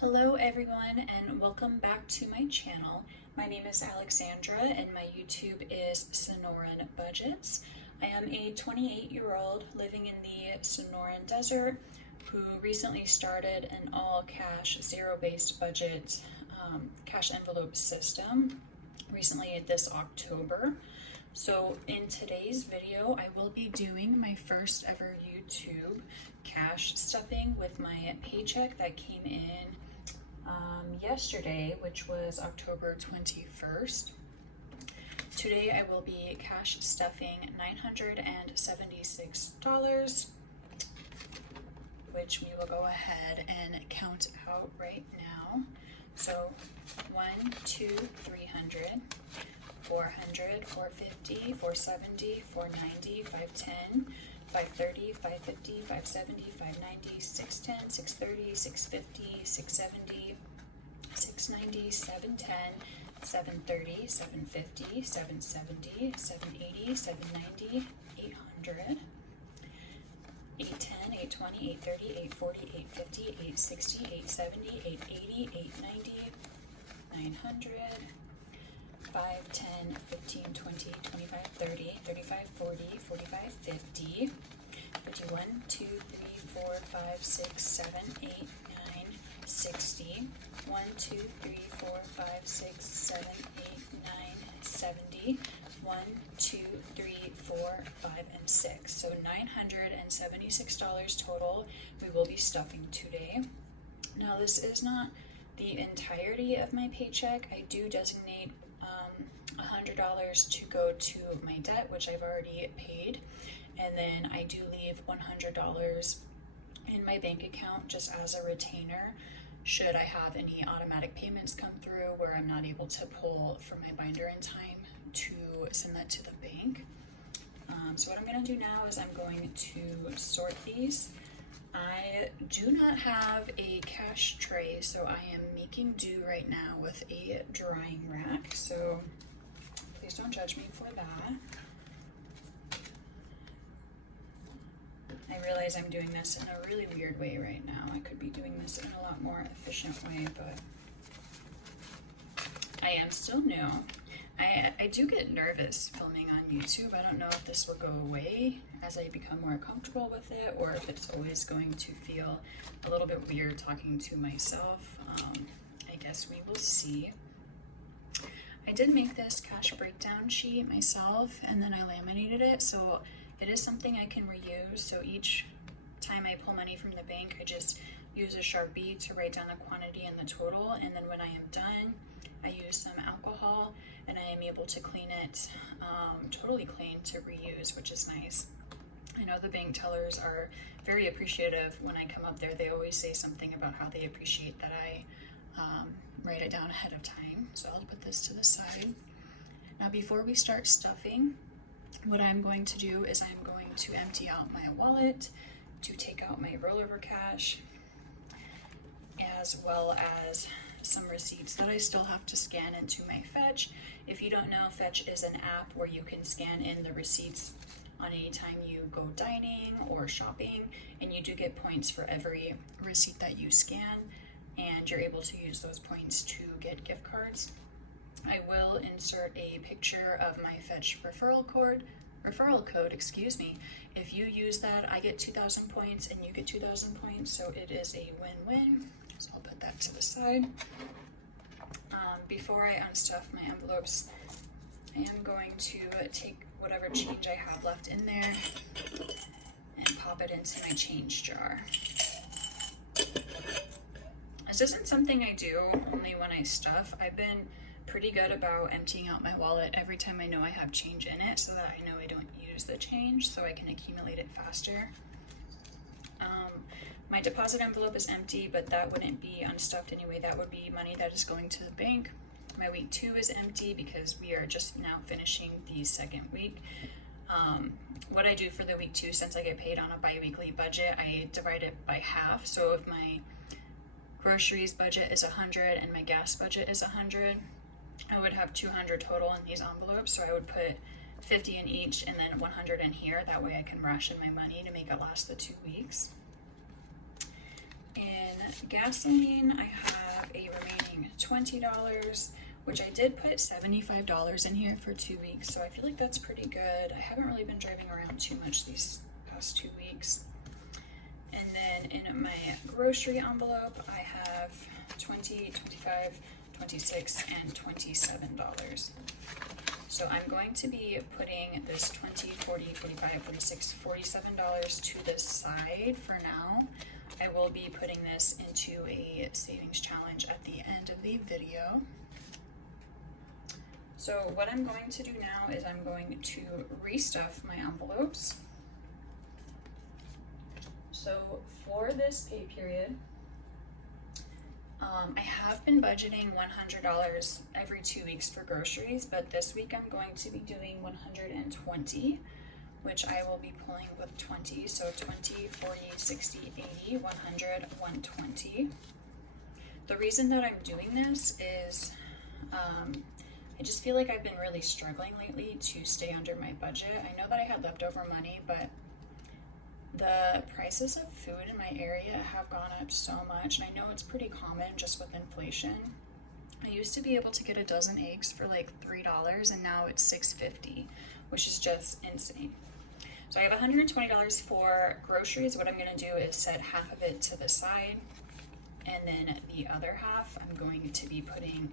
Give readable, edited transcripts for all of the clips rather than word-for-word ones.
Hello everyone and welcome back to my channel. My name is Alexandra and my YouTube is Sonoran Budgets. I am a 28-year-old living in the Sonoran Desert who recently started an all-cash, zero-based budget cash envelope system recently this October. So in today's video, I will be doing my first ever YouTube cash stuffing with my paycheck that came in yesterday, which was October 21st. Today I will be cash stuffing $976, which we will go ahead and count out right now. So 1, 2, 300, 400, 450, 470, 490, 510, 530, 550, 570, 590, 610, 630, 650, 670, 690, 710, 730, 750, 770, 780, 790, 800, 810, 820, 830, 840, 850, 860, 870, 880, 890, 900, 5, 10, 15, 20, 25, 30, 35, 40, 45, 50, 51, 2, 3, 4, 5, 6, 7, 8, 9, 60, 1, 2, 3, 4, 5, 6, 7, 8, 9, 70, 1, 2, 3, 4, 5, and 6. So $976 total we will be stuffing today. Now this is not the entirety of my paycheck. I do designate $100 to go to my debt, which I've already paid, and then I do leave $100 in my bank account just as a retainer should I have any automatic payments come through where I'm not able to pull from my binder in time to send that to the bank. So what I'm going to do now is I'm going to sort these. I do not have a cash tray, so I am making do right now with a drying rack, so please don't judge me for that. I realize I'm doing this in a really weird way right now. I could be doing this in a lot more efficient way, but I am still new. I do get nervous filming on YouTube. I don't know if this will go away as I become more comfortable with it, or if it's always going to feel a little bit weird talking to myself. I guess we will see. I did make this cash breakdown sheet myself, and then I laminated it, so it is something I can reuse. So each time I pull money from the bank, I just use a Sharpie to write down the quantity and the total, and then when I am done, I use some alcohol and I am able to clean it totally clean to reuse, which is nice. I know the bank tellers are very appreciative when I come up there. They always say something about how they appreciate that I write it down ahead of time. So I'll put this to the side. Now before we start stuffing, what I'm going to do is I'm going to empty out my wallet to take out my rollover cash, as well as some receipts that I still have to scan into my Fetch. If you don't know, Fetch is an app where you can scan in the receipts on any time you go dining or shopping, and you do get points for every receipt that you scan, and you're able to use those points to get gift cards. I will insert a picture of my Fetch referral code, excuse me. If you use that, I get 2,000 points and you get 2,000 points, so it is a win-win. So I'll put that to the side. Before I unstuff my envelopes, I am going to take whatever change I have left in there and pop it into my change jar. This isn't something I do only when I stuff. I've been pretty good about emptying out my wallet every time I know I have change in it, so that I know I don't use the change, so I can accumulate it faster. My deposit envelope is empty, but that wouldn't be unstuffed anyway. That would be money that is going to the bank. My week 2 is empty because we are just now finishing the second week. What I do for the week 2, since I get paid on a bi-weekly budget, I divide it by half. So if my groceries budget is 100 and my gas budget is 100, I would have 200 total in these envelopes. So I would put 50 in each and then 100 in here. That way I can ration my money to make it last the 2 weeks. In gasoline, I have a remaining $20, which I did put $75 in here for 2 weeks, so I feel like that's pretty good. I haven't really been driving around too much these past 2 weeks. And then in my grocery envelope, I have $20, $25, $26, and $27. So I'm going to be putting this $20, $40, $45, $46, $47 to the side for now. I will be putting this into a savings challenge at the end of the video. So what I'm going to do now is I'm going to restuff my envelopes. So for this pay period, I have been budgeting $100 every 2 weeks for groceries, but this week I'm going to be doing 120, which I will be pulling with 20. So 20, 40, 60, 80, 100, 120. The reason that I'm doing this is I just feel like I've been really struggling lately to stay under my budget. I know that I had leftover money, but the prices of food in my area have gone up so much, and I know it's pretty common just with inflation. I used to be able to get a dozen eggs for like $3, and now it's $6.50, which is just insane. So I have $120 for groceries. What I'm going to do is set half of it to the side, and then the other half I'm going to be putting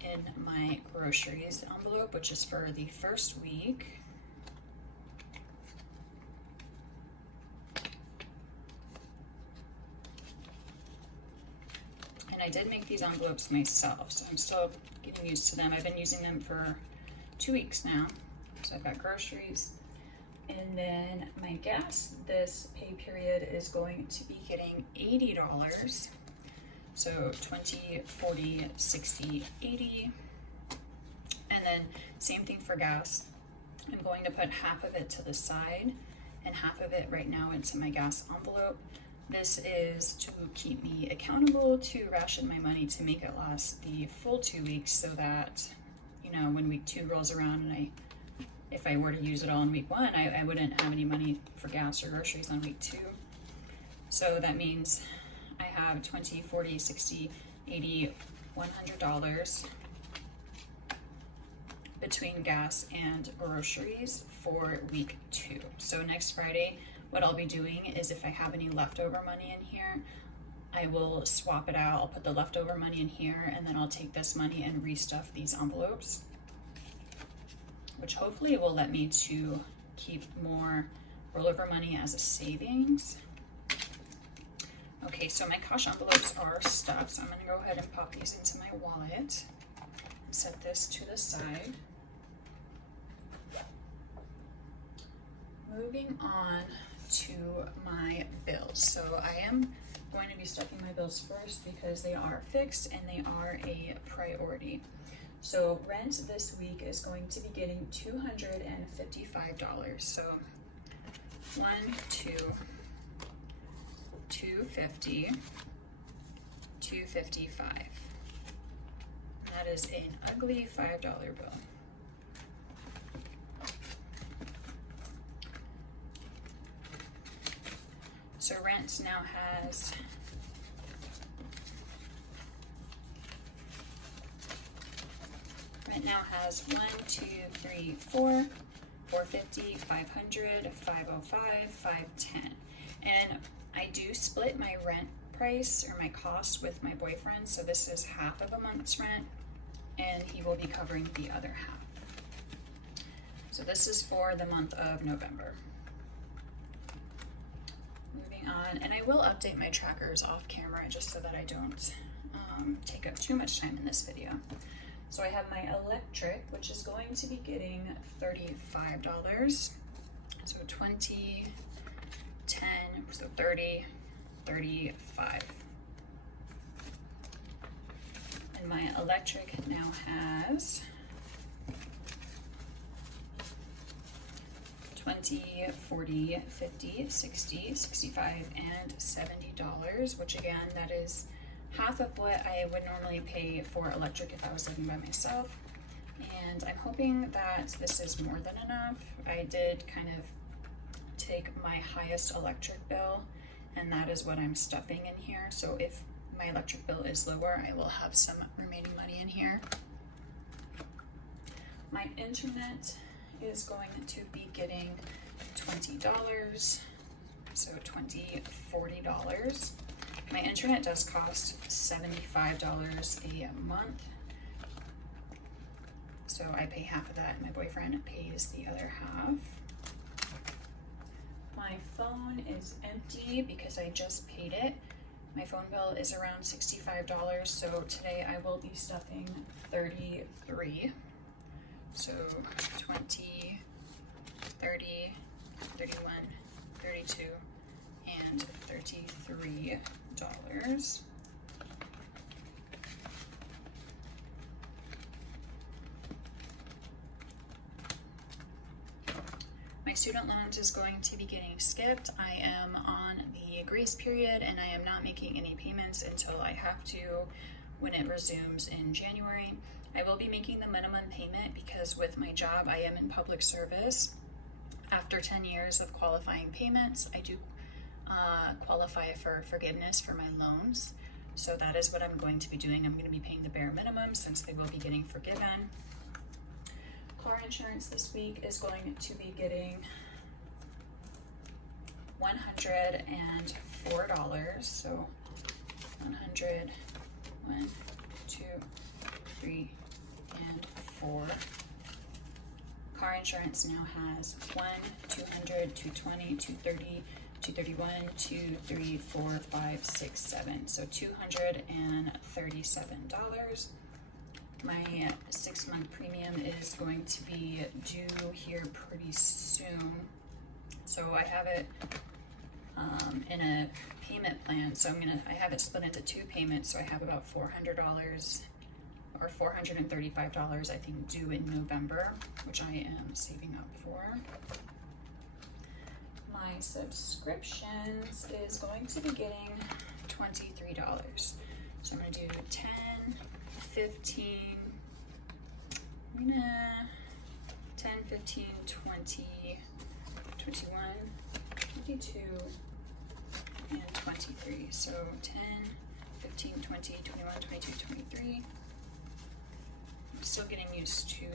in my groceries envelope, which is for the first week. And I did make these envelopes myself, so I'm still getting used to them. I've been using them for 2 weeks now. So I've got groceries. And then my gas this pay period is going to be getting $80. So 20, 40, 60, 80. And then same thing for gas. I'm going to put half of it to the side and half of it right now into my gas envelope. This is to keep me accountable, to ration my money to make it last the full 2 weeks, so that, you know, when week 2 rolls around and if I were to use it all in week 1, I wouldn't have any money for gas or groceries on week 2. So that means I have 20, 40, 60, 80, $100 between gas and groceries for week 2. So next Friday, what I'll be doing is if I have any leftover money in here, I will swap it out. I'll put the leftover money in here, and then I'll take this money and restuff these envelopes, which hopefully will let me to keep more rollover money as a savings. Okay, so my cash envelopes are stuffed, so I'm gonna go ahead and pop these into my wallet and set this to the side. Moving on to my bills. So I am going to be stuffing my bills first because they are fixed and they are a priority. So rent this week is going to be getting $255. So 1, 2, 250, 255. That is an ugly $5 bill. So rent now has Rent now has 1, 2, 3, 4, 450, 500, 505, 510. And I do split my rent price or my cost with my boyfriend, so this is half of a month's rent and he will be covering the other half. So this is for the month of November. Moving on, and I will update my trackers off camera just so that I don't take up too much time in this video. So I have my electric, which is going to be getting $35. So 20, 10, so 30, 35. And my electric now has 20, 40, 50, 60, 65, and $70, which again, that is half of what I would normally pay for electric if I was living by myself. And I'm hoping that this is more than enough. I did kind of take my highest electric bill and that is what I'm stuffing in here. So if my electric bill is lower, I will have some remaining money in here. My internet is going to be getting $20, so $40. My internet does cost $75 a month, so I pay half of that and my boyfriend pays the other half. My phone is empty because I just paid it. My phone bill is around $65, so today I will be stuffing 33. So 20, 30, 31, 32, and $33. My student loans is going to be getting skipped. I am on the grace period and I am not making any payments until I have to when it resumes in January. I will be making the minimum payment because with my job, I am in public service. After 10 years of qualifying payments, I do qualify for forgiveness for my loans. So that is what I'm going to be doing. I'm going to be paying the bare minimum since they will be getting forgiven. Car insurance this week is going to be getting $104. So 100, 1, 2, 3, and 4. Car insurance now has 1, 200, 220, 230, 231, 2, 3, 4, 5, 6, 7. So $237. My 6-month premium is going to be due here pretty soon. So I have it in a payment plan. So I have it split into 2 payments. So I have about $400 or $435, I think, due in November, which I am saving up for. My subscriptions is going to be getting $23. So I'm gonna do 10, 15, 10, 15, 20, 21, 22, and 23. So 10, 15, 20, 21, 22, 23. I'm still getting used to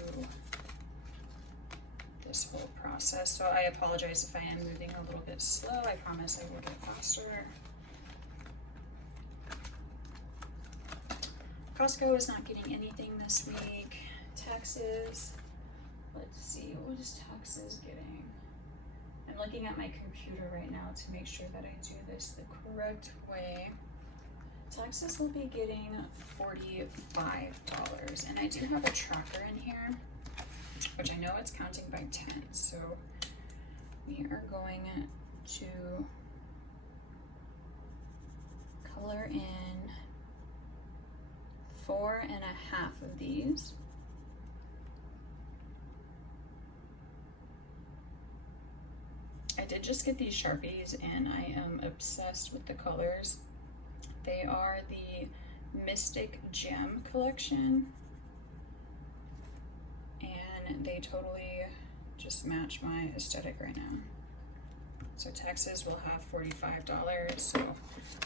this whole process, so I apologize if I am moving a little bit slow. I promise I will get faster. Costco is not getting anything this week. Taxes, let's see, what is taxes getting? I'm looking at my computer right now to make sure that I do this the correct way. Taxes will be getting $45, and I do have a tracker in here, which I know it's counting by 10, so we are going to color in 4.5 of these. I did just get these Sharpies and I am obsessed with the colors. They are the Mystic Gem collection and they totally just match my aesthetic right now. So taxes will have $45, so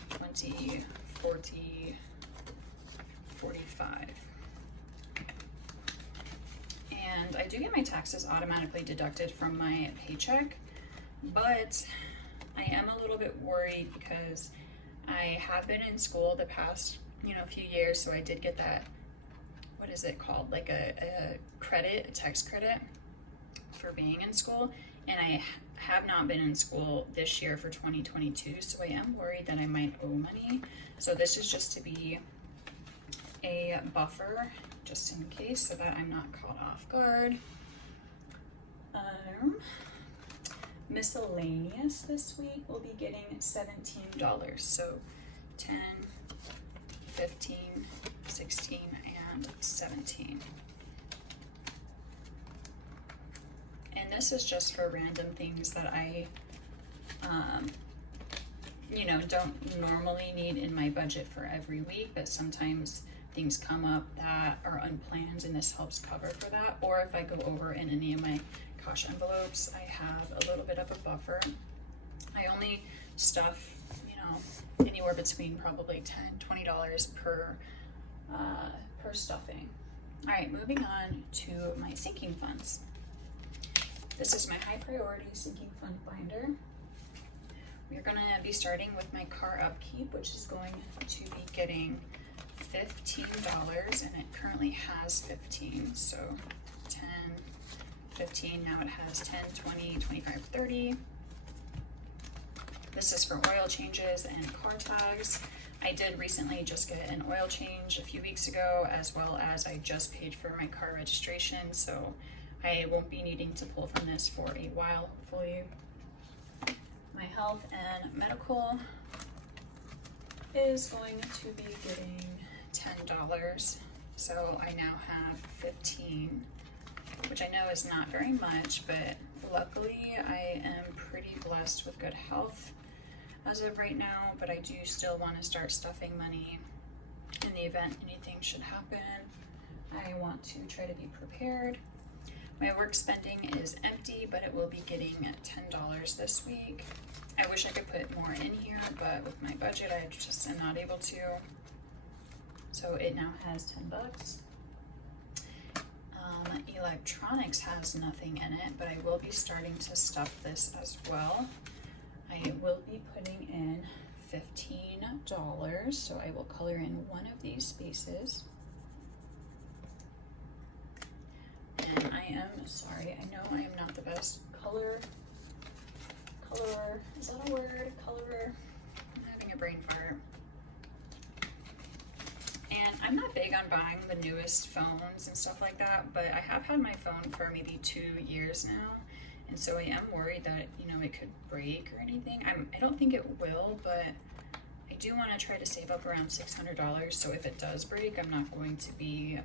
20, 40, 45. And I do get my taxes automatically deducted from my paycheck, but I am a little bit worried because I have been in school the past, few years, so I did get that, what is it called? Like a credit, a tax credit for being in school, and I have not been in school this year for 2022, so I am worried that I might owe money. So this is just to be a buffer, just in case, so that I'm not caught off guard. Miscellaneous this week will be getting $17, so 10, 15, 16, and 17. And this is just for random things that I, don't normally need in my budget for every week, but sometimes things come up that are unplanned and this helps cover for that. Or if I go over in any of my cash envelopes, I have a little bit of a buffer. I only stuff, know, anywhere between probably $10-$20 per stuffing. All right, moving on to my sinking funds. This is my high priority sinking fund binder. We're gonna be starting with my car upkeep, which is going to be getting $15, and it currently has 15, so 10, 15, now it has 10, 20, 25, 30. This is for oil changes and car tags. I did recently just get an oil change a few weeks ago, as well as I just paid for my car registration, so I won't be needing to pull from this for a while, hopefully. My health and medical is going to be getting $10, so I now have 15, which I know is not very much, but luckily I am pretty blessed with good health as of right now, but I do still want to start stuffing money in the event anything should happen. I want to try to be prepared. My work spending is empty, but it will be getting $10 this week. I wish I could put more in here, but with my budget, I just am not able to. So it now has 10 bucks. Electronics has nothing in it, but I will be starting to stuff this as well. I will be putting in $15, so I will color in one of these spaces. And I am sorry, I know I am not the best colorer. Is that a word? Colorer? I'm having a brain fart. And I'm not big on buying the newest phones and stuff like that, but I have had my phone for maybe 2 years now. And so I am worried that, you know, it could break or anything. I don't think it will, but I do want to try to save up around $600. So if it does break, I'm not going to be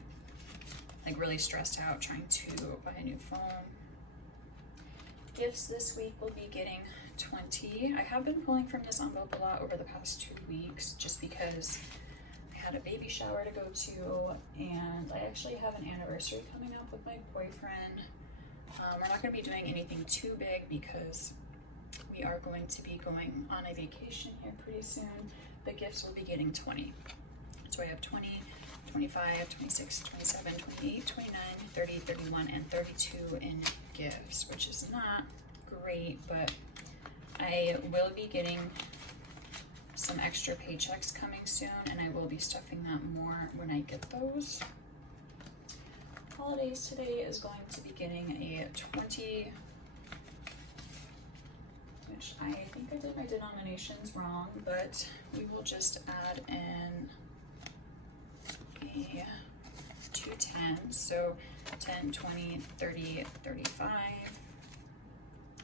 like really stressed out trying to buy a new phone. Gifts this week will be getting 20. I have been pulling from this envelope a lot over the past 2 weeks just because I had a baby shower to go to, and I actually have an anniversary coming up with my boyfriend. We're not going to be doing anything too big because we are going to be going on a vacation here pretty soon. The gifts will be getting 20. So I have 20, 25, 26, 27, 28, 29, 30, 31, and 32 in gifts, which is not great, but I will be getting some extra paychecks coming soon, and I will be stuffing that more when I get those. Holidays today is going to be getting a 20, which I think I did my denominations wrong, but we will just add in a 2 10s, so 10, 20, 30, 35.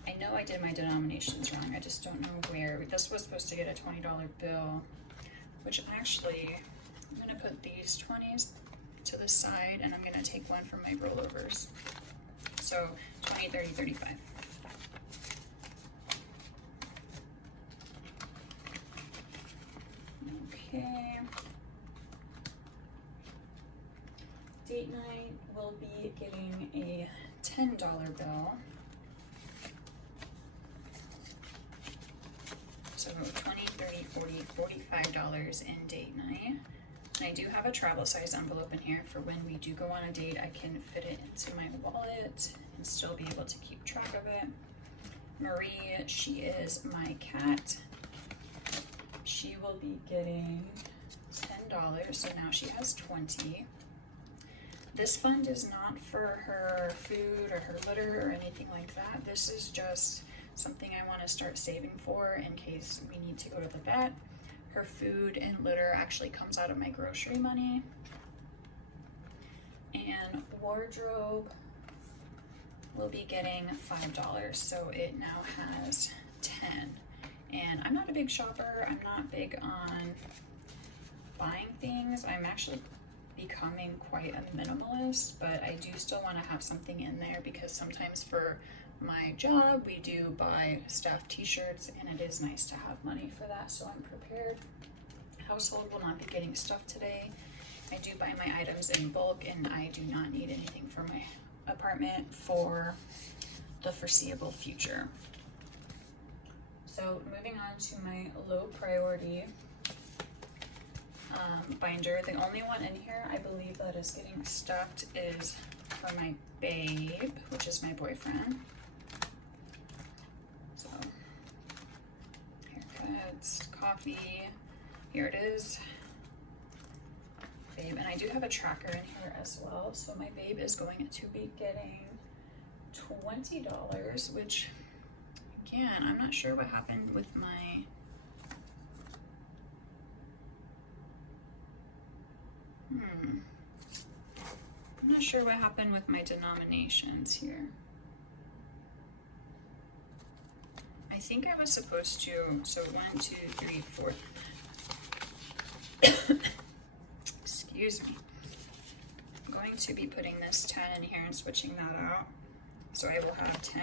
I know I did my denominations wrong, I just don't know where. This was supposed to get a $20 bill, which actually, I'm gonna put these 20s to the side, and I'm gonna take one from my rollovers. So 20, 30, 35. Okay. Date night will be getting a $10 bill. So 20, 30, 40, $45 in date night. And I do have a travel size envelope in here for when we do go on a date. I can fit it into my wallet and still be able to keep track of it. Marie, she is my cat. She will be getting $10, so now she has 20. This fund is not for her food or her litter or anything like that. This is just something I want to start saving for in case we need to go to the vet. Her food and litter actually comes out of my grocery money. And wardrobe will be getting $5, so it now has 10. And I'm not a big shopper. I'm not big on buying things. I'm actually becoming quite a minimalist, but I do still want to have something in there because sometimes for my job we do buy staff t-shirts, and it is nice to have money for that, so I'm prepared. Household will not be getting stuff today. I do buy my items in bulk, and I do not need anything for my apartment for the foreseeable future. So moving on to my low priority binder. The only one in here I believe that is getting stuffed is for my babe, which is my boyfriend. So haircuts, coffee, here it is. Babe, and I do have a tracker in here as well. So my babe is going to be getting $20, which again, I'm not sure what happened with my I'm not sure what happened with my denominations here. I think I was supposed to, so 1, 2, 3, 4. Excuse me. I'm going to be putting this 10 in here and switching that out. So I will have 10,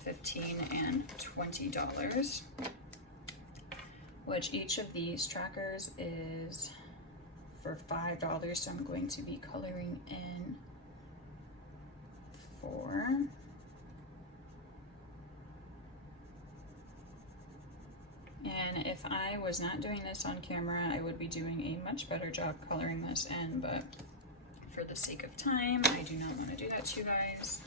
15, and $20, which each of these trackers is for $5. So I'm going to be coloring in 4. And if I was not doing this on camera, I would be doing a much better job coloring this in, but for the sake of time, I do not want to do that to you guys.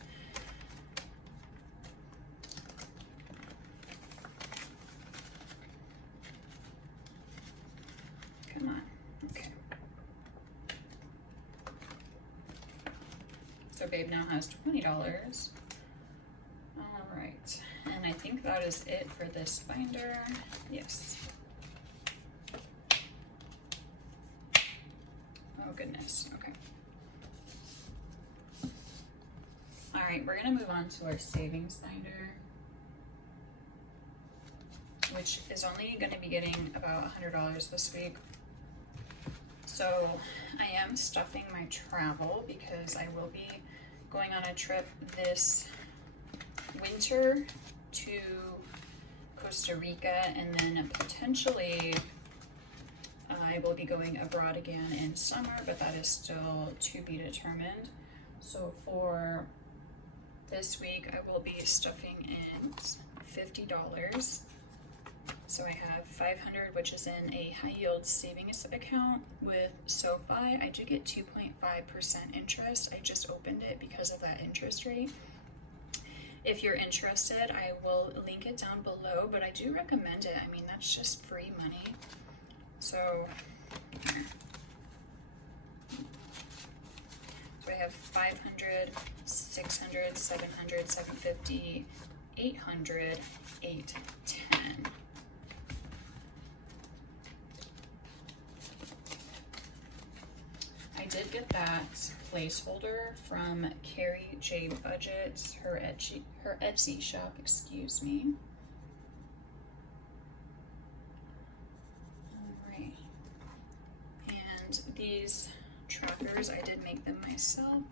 Come on, okay. So babe now has $20. All right, and I think that is it for this binder. Yes. Oh goodness, okay. All right, we're gonna move on to our savings binder, which is only gonna be getting about $100 this week. So I am stuffing my travel because I will be going on a trip this winter to Costa Rica, and then potentially I will be going abroad again in summer, but that is still to be determined. So for this week, I will be stuffing in $50. So I have $500, which is in a high yield savings account with SoFi. I do get 2.5% interest. I just opened it because of that interest rate. If you're interested, I will link it down below, but I do recommend it. I mean, that's just free money. So I have 500, 600, 700, 750, 800, 810. I did get that placeholder from Carrie J Budgets, her Etsy shop, excuse me. Alright. And these trackers, I did make them myself.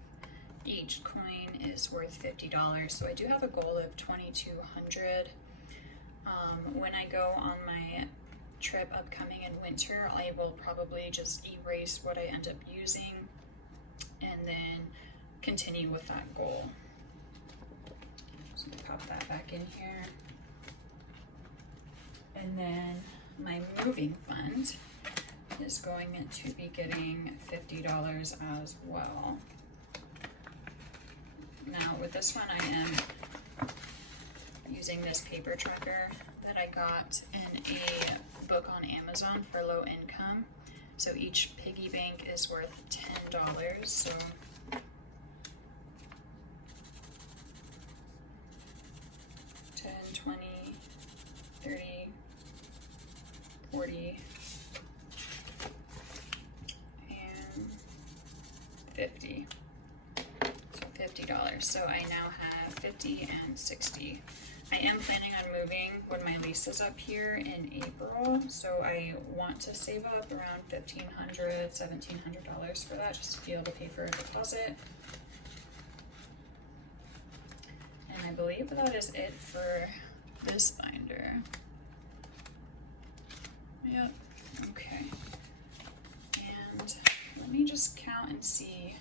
Each coin is worth $50, so I do have a goal of $2,200. When I go on my trip upcoming in winter, I will probably just erase what I end up using and then continue with that goal. So pop that back in here. And then my moving fund is going to be getting $50 as well. Now with this one, I am using this paper tracker that I got in a book on Amazon for low income. So each piggy bank is worth $10. So $10, $20, $30, $40, and $50. So $50. So I now have $50 and $60. I am planning on moving when my lease is up here in April, so I want to save up around $1,500, $1,700 for that, just to be able to pay for a deposit. And I believe that is it for this binder. Yep, okay. And let me just count and see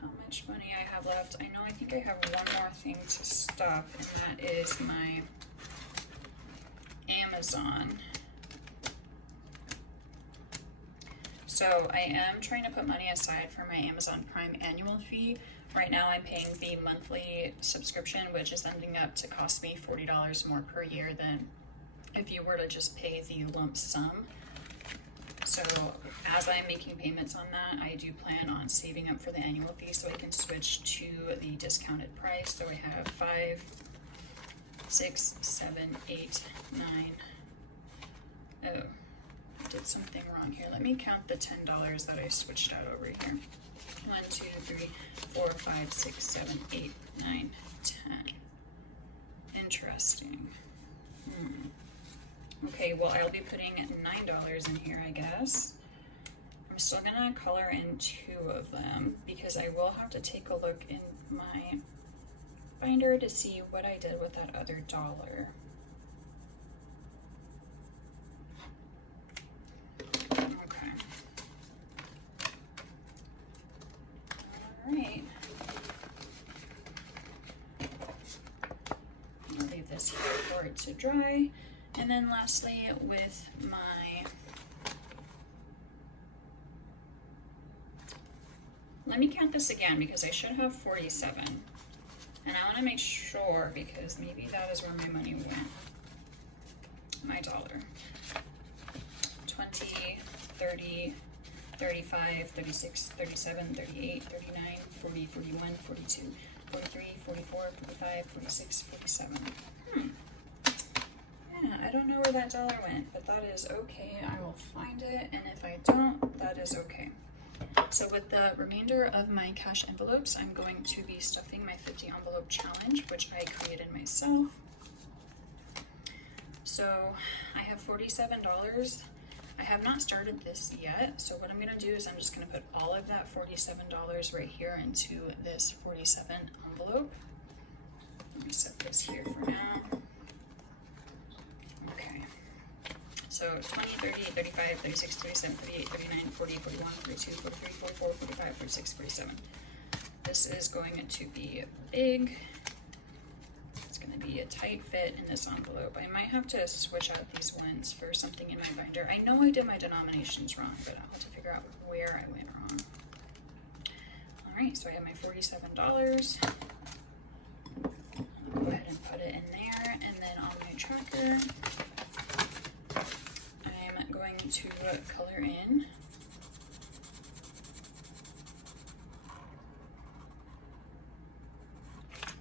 how much money I have left. I know I think I have one more thing to stuff, and that is my Amazon. So I am trying to put money aside for my Amazon Prime annual fee. Right now I'm paying the monthly subscription, which is ending up to cost me $40 more per year than if you were to just pay the lump sum. So as I'm making payments on that, I do plan on saving up for the annual fee so I can switch to the discounted price. So I have 5, 6, 7, 8, 9. Oh, I did something wrong here. Let me count the $10 that I switched out over here. 1, 2, 3, 4, 5, 6, 7, 8, 9, 10. Interesting. Okay, well, I'll be putting $9 in here, I guess. I'm still gonna color in 2 of them because I will have to take a look in my binder to see what I did with that other dollar. Okay. All right. I'll leave this here for it to dry. And then lastly, with my, let me count this again because I should have 47. And I want to make sure because maybe that is where my money went. My dollar. 20, 30, 35, 36, 37, 38, 39, 40, 41, 42, 43, 44, 45, 46, 47. Yeah, I don't know where that dollar went, but that is okay. I will find it, and if I don't, that is okay. So with the remainder of my cash envelopes, I'm going to be stuffing my 50 envelope challenge, which I created myself. So I have $47. I have not started this yet, so what I'm gonna do is I'm just gonna put all of that $47 right here into this 47 envelope. Let me set this here for now. Okay, so 20, 30, 35, 36, 37, 38, 39, 40, 41, 42, 43, 44, 45, 46, 47. This is going to be big. It's going to be a tight fit in this envelope. I might have to switch out these ones for something in my binder. I know I did my denominations wrong, but I'll have to figure out where I went wrong. All right, so I have my $47. I'll go ahead and put it in there, and then on my tracker, I'm going to color in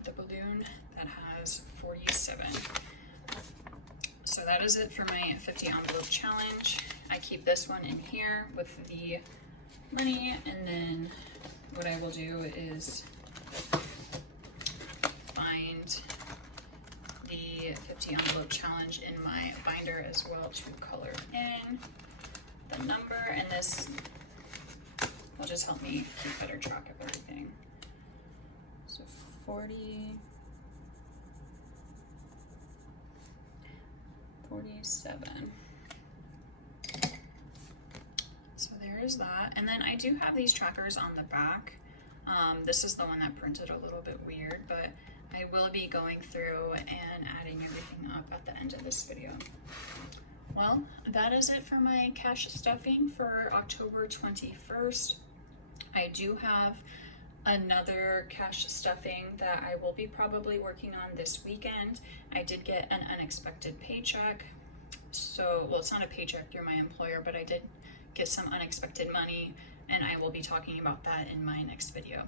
the balloon that has 47. So that is it for my 50 envelope challenge. I keep this one in here with the money, and then what I will do is find the 50 envelope challenge in my binder as well to color in the number, and this will just help me keep better track of everything. So 40, 47. So there's that. And then I do have these trackers on the back. This is the one that printed a little bit weird, but I will be going through and adding everything up at the end of this video. Well, that is it for my cash stuffing for October 21st. I do have another cash stuffing that I will be probably working on this weekend. I did get an unexpected paycheck. So, well, it's not a paycheck through my employer, but I did get some unexpected money, and I will be talking about that in my next video.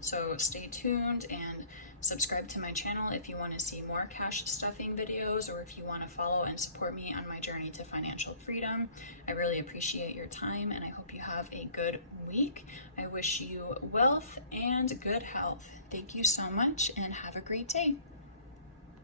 So stay tuned and subscribe to my channel if you want to see more cash stuffing videos, or if you want to follow and support me on my journey to financial freedom. I really appreciate your time, and I hope you have a good week. I wish you wealth and good health. Thank you so much, and have a great day.